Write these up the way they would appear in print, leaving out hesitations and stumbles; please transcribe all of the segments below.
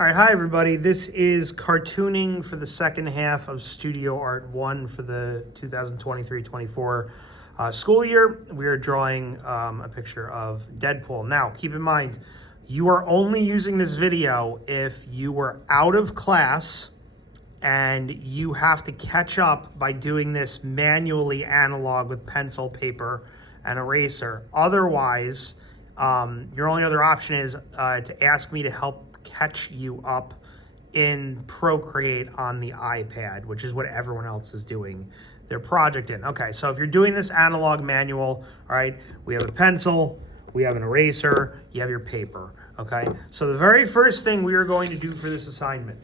All right, hi everybody. This is cartooning for the second half of Studio Art 1 for the 2023-24 school year. We are drawing a picture of Deadpool. Now, keep in mind, you are only using this video if you were out of class and you have to catch up by doing this manually analog with pencil, paper, and eraser. Otherwise, your only other option is to ask me to help catch you up in Procreate on the iPad, which is what everyone else is doing their project in. Okay, so if you're doing this analog manual, all right, we have a pencil, we have an eraser, you have your paper, okay? So the very first thing we are going to do for this assignment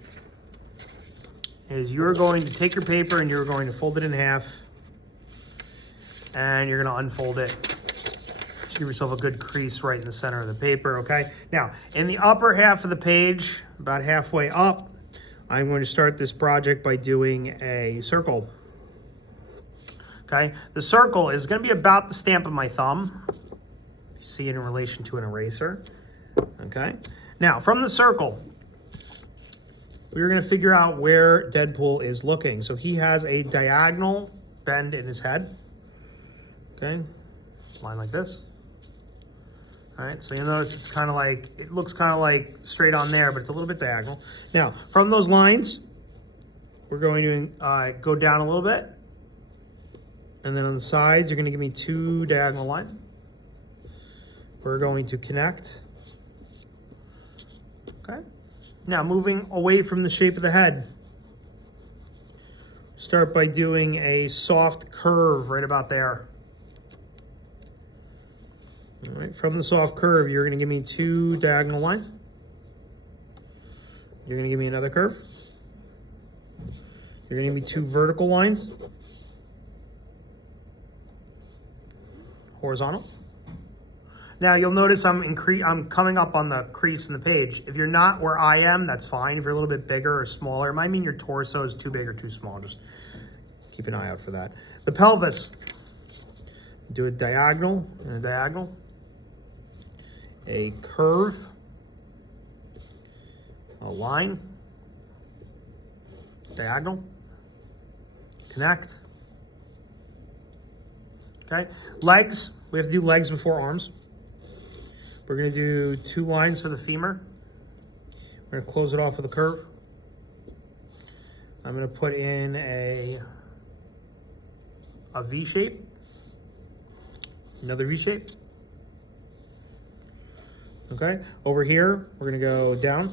is you're going to take your paper and you're going to fold it in half and you're gonna unfold it. Give yourself a good crease right in the center of the paper, okay? Now, in the upper half of the page, about halfway up, I'm going to start this project by doing a circle, okay? The circle is gonna be about the stamp of my thumb. You see it in relation to an eraser, okay? Now, from the circle, we're gonna figure out where Deadpool is looking. So he has a diagonal bend in his head, okay? Line like this. All right, so you'll notice it's kind of like, it looks kind of like straight on there, but it's a little bit diagonal. Now, from those lines, we're going to go down a little bit. And then on the sides, you're gonna give me two diagonal lines. We're going to connect. Okay. Now, moving away from the shape of the head. Start by doing a soft curve right about there. All right, from the soft curve, you're gonna give me two diagonal lines. You're gonna give me another curve. You're gonna give me two vertical lines. Horizontal. Now you'll notice I'm coming up on the crease in the page. If you're not where I am, that's fine. If you're a little bit bigger or smaller, it might mean your torso is too big or too small. Just keep an eye out for that. The pelvis. Do a diagonal and a diagonal. A curve, a line, diagonal, connect. Okay, legs, we have to do legs before arms. We're gonna do two lines for the femur. We're gonna close it off with a curve. I'm gonna put in a V shape, another V shape. Okay, over here, we're gonna go down.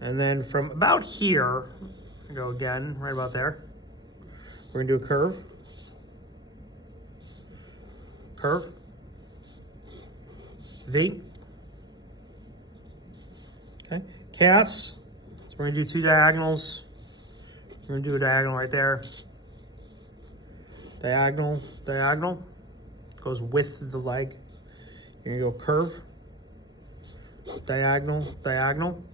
And then from about here, go again, right about there. We're gonna do a curve. Curve. V. Okay, calves. So we're gonna do two diagonals. We're gonna do a diagonal right there. Diagonal, diagonal. Goes with the leg. You're gonna go curve, diagonal, diagonal,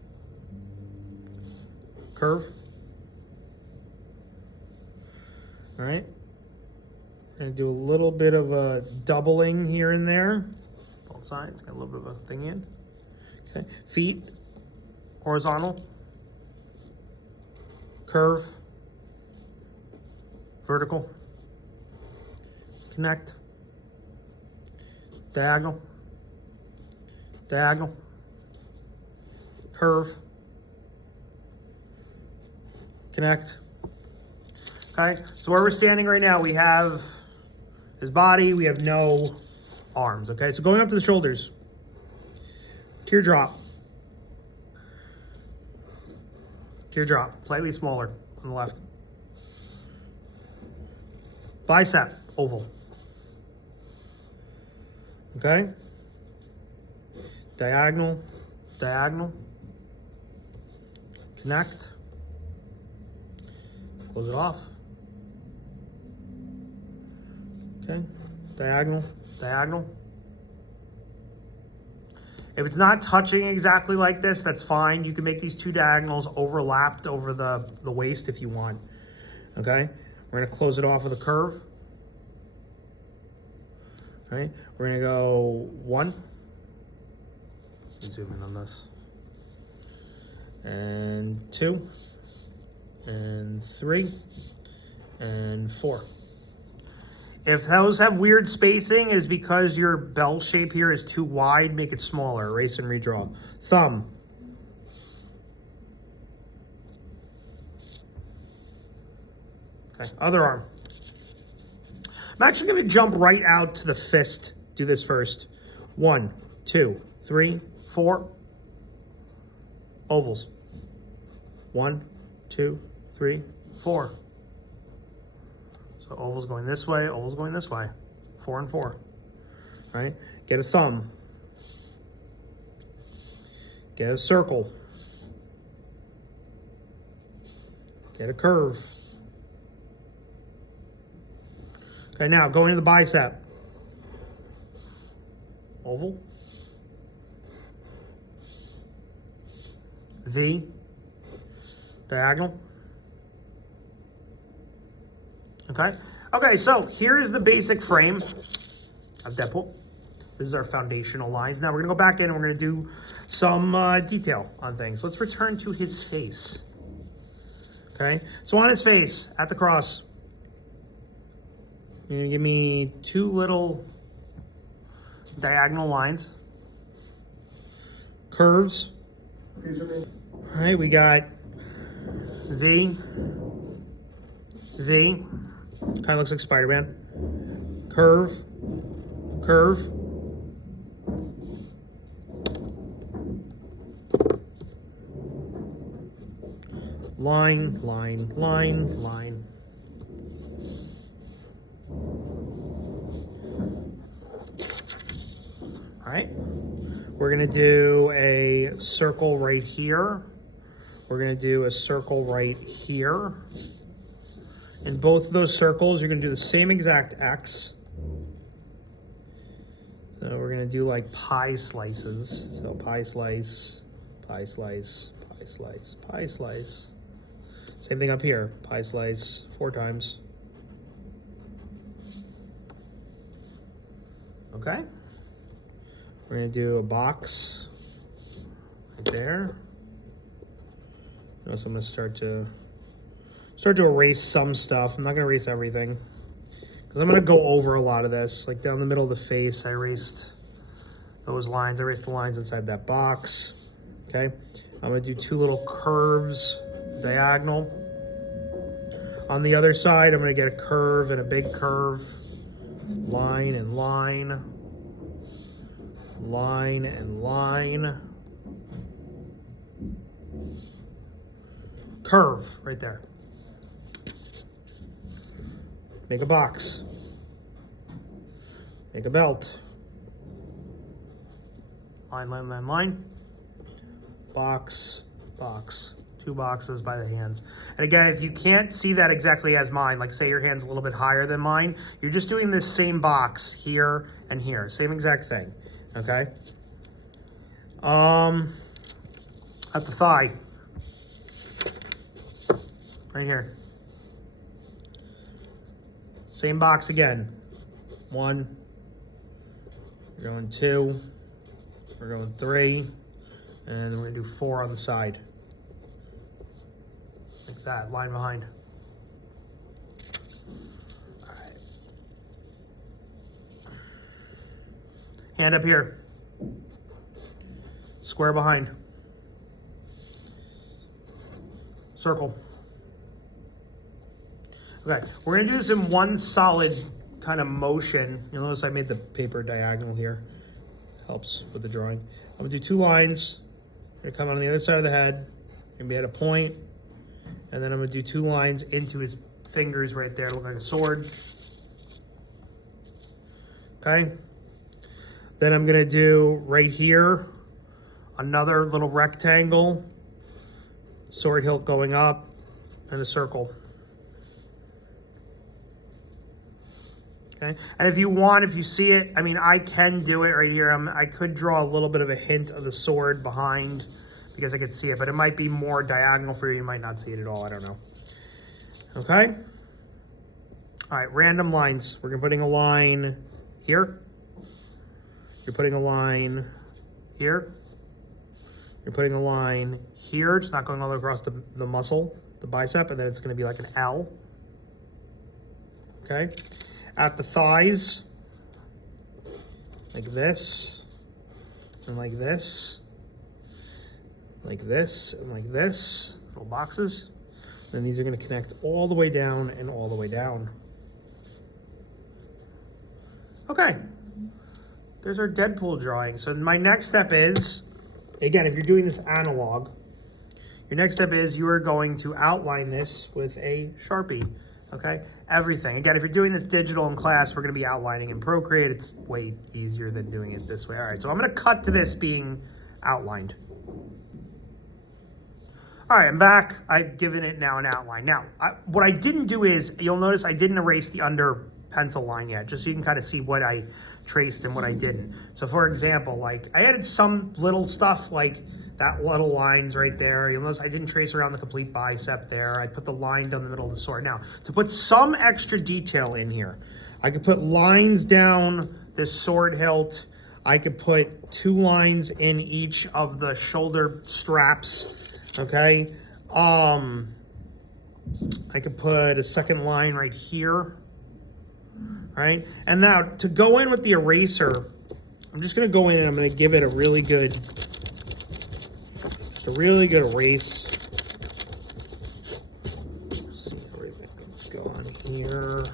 curve. All right. We're gonna do a little bit of a doubling here and there. Both sides, got a little bit of a thing in. Okay. Feet, horizontal, curve, vertical, connect, diagonal, diagonal, curve, connect. Okay, so where we're standing right now, we have his body, we have no arms, okay? So going up to the shoulders, teardrop, teardrop, slightly smaller on the left. Bicep, oval. Okay? Diagonal, diagonal, connect, close it off. Okay, diagonal, diagonal. If it's not touching exactly like this, that's fine. You can make these two diagonals overlapped over the waist if you want. Okay, we're gonna close it off with a curve. Okay, we're gonna go one. Zoom in on this. and 2, and 3, and 4. If those have weird spacing, it is because your bell shape here is too wide. Make it smaller. Erase and redraw. Thumb. Okay, other arm. I'm actually going to jump right out to the fist. Do this first. 1, 2, 3, 4. Ovals. 1, 2, 3, 4. So ovals going this way, ovals going this way. 4 and 4. All right? Get a thumb. Get a circle. Get a curve. Okay, now go into the bicep. Oval. V. Diagonal. Okay. Okay, so here is the basic frame of Deadpool. This is our foundational lines. Now we're gonna go back in and we're gonna do some detail on things. Let's return to his face. Okay, so on his face, at the cross, you're gonna give me 2 little diagonal lines. Curves. All right, we got V. V. Kind of looks like Spider-Man. Curve. Curve. Line, line, line, line. All right. We're going to do a circle right here. We're going to do a circle right here. In both of those circles, you're going to do the same exact X. So we're going to do like pie slices. So pie slice, pie slice, pie slice, pie slice. Same thing up here. Pie slice 4 times. Okay. We're going to do a box right there. So I'm going to start to erase some stuff. I'm not going to erase everything because I'm going to go over a lot of this. Like down the middle of the face, I erased those lines. I erased the lines inside that box. Okay. I'm going to do 2 little curves, diagonal. On the other side, I'm going to get a curve and a big curve. Line and line. Line and line. Curve right there. Make a box. Make a belt. Line, line, line, line. Box, box. 2 boxes by the hands. And again, if you can't see that exactly as mine, like say your hand's a little bit higher than mine, you're just doing this same box here and here. Same exact thing, okay? At the thigh. Right here. Same box again. 1. We're going 2. We're going 3. And then we're going to do 4 on the side. Like that, line behind. All right. Hand up here. Square behind. Circle. Okay, we're gonna do this in one solid kind of motion. You'll notice I made the paper diagonal here. Helps with the drawing. I'm gonna do 2 lines. They're gonna come on the other side of the head. Gonna be at a point. And then I'm gonna do 2 lines into his fingers right there. Look like a sword. Okay. Then I'm gonna do right here, another little rectangle, sword hilt going up, and a circle. Okay. And if you want, if you see it, I mean, I can do it right here. I could draw a little bit of a hint of the sword behind because I could see it, but it might be more diagonal for you. You might not see it at all. I don't know. Okay. All right. Random lines. We're putting a line here. You're putting a line here. You're putting a line here. It's not going all the way across the muscle, the bicep, and then it's going to be like an L. Okay. At the thighs, like this, and like this, like this, and like this, little boxes. Then these are going to connect all the way down and all the way down. Okay, there's our Deadpool drawing. So my next step is, again, if you're doing this analog, your next step is you are going to outline this with a Sharpie, okay? Everything. Again, if you're doing this digital in class, we're gonna be outlining in Procreate. It's way easier than doing it this way. All right, so I'm gonna cut to this being outlined. All right, I'm back. I've given it now an outline. Now, what I didn't do is, you'll notice I didn't erase the under pencil line yet, just so you can kind of see what I traced and what I didn't. So for example, like I added some little stuff like that little lines right there. You'll notice I didn't trace around the complete bicep there. I put the line down the middle of the sword. Now, to put some extra detail in here, I could put lines down this sword hilt. I could put 2 lines in each of the shoulder straps, okay? I could put a second line right here, right? And now to go in with the eraser, I'm just gonna go in and I'm gonna give it a really good erase. See everything. Let's go on here.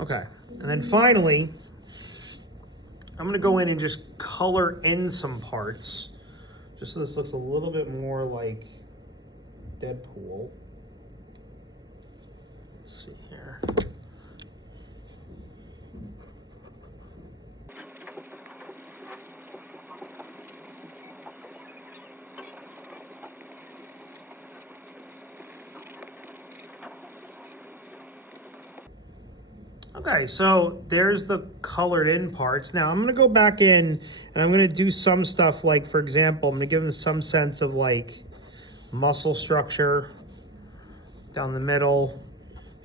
Okay, and then finally, I'm gonna go in and just color in some parts, just so this looks a little bit more like Deadpool. Let's see here. Okay, so there's the colored in parts. Now I'm gonna go back in and I'm gonna do some stuff like, for example, I'm gonna give them some sense of like muscle structure down the middle.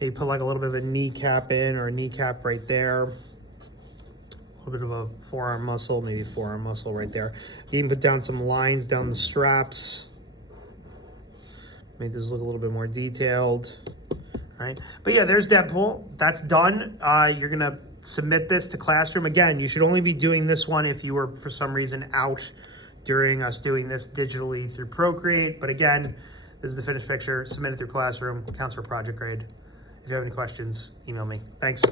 Maybe put like a little bit of a kneecap in, or a kneecap right there. A little bit of a forearm muscle, maybe forearm muscle right there. You can put down some lines down the straps. Make this look a little bit more detailed. All right, but yeah, there's Deadpool. That's done. You're gonna submit this to Classroom. Again, you should only be doing this one if you were for some reason out during us doing this digitally through Procreate. But again, this is the finished picture. Submit it through Classroom. Counts for project grade. If you have any questions, email me. Thanks.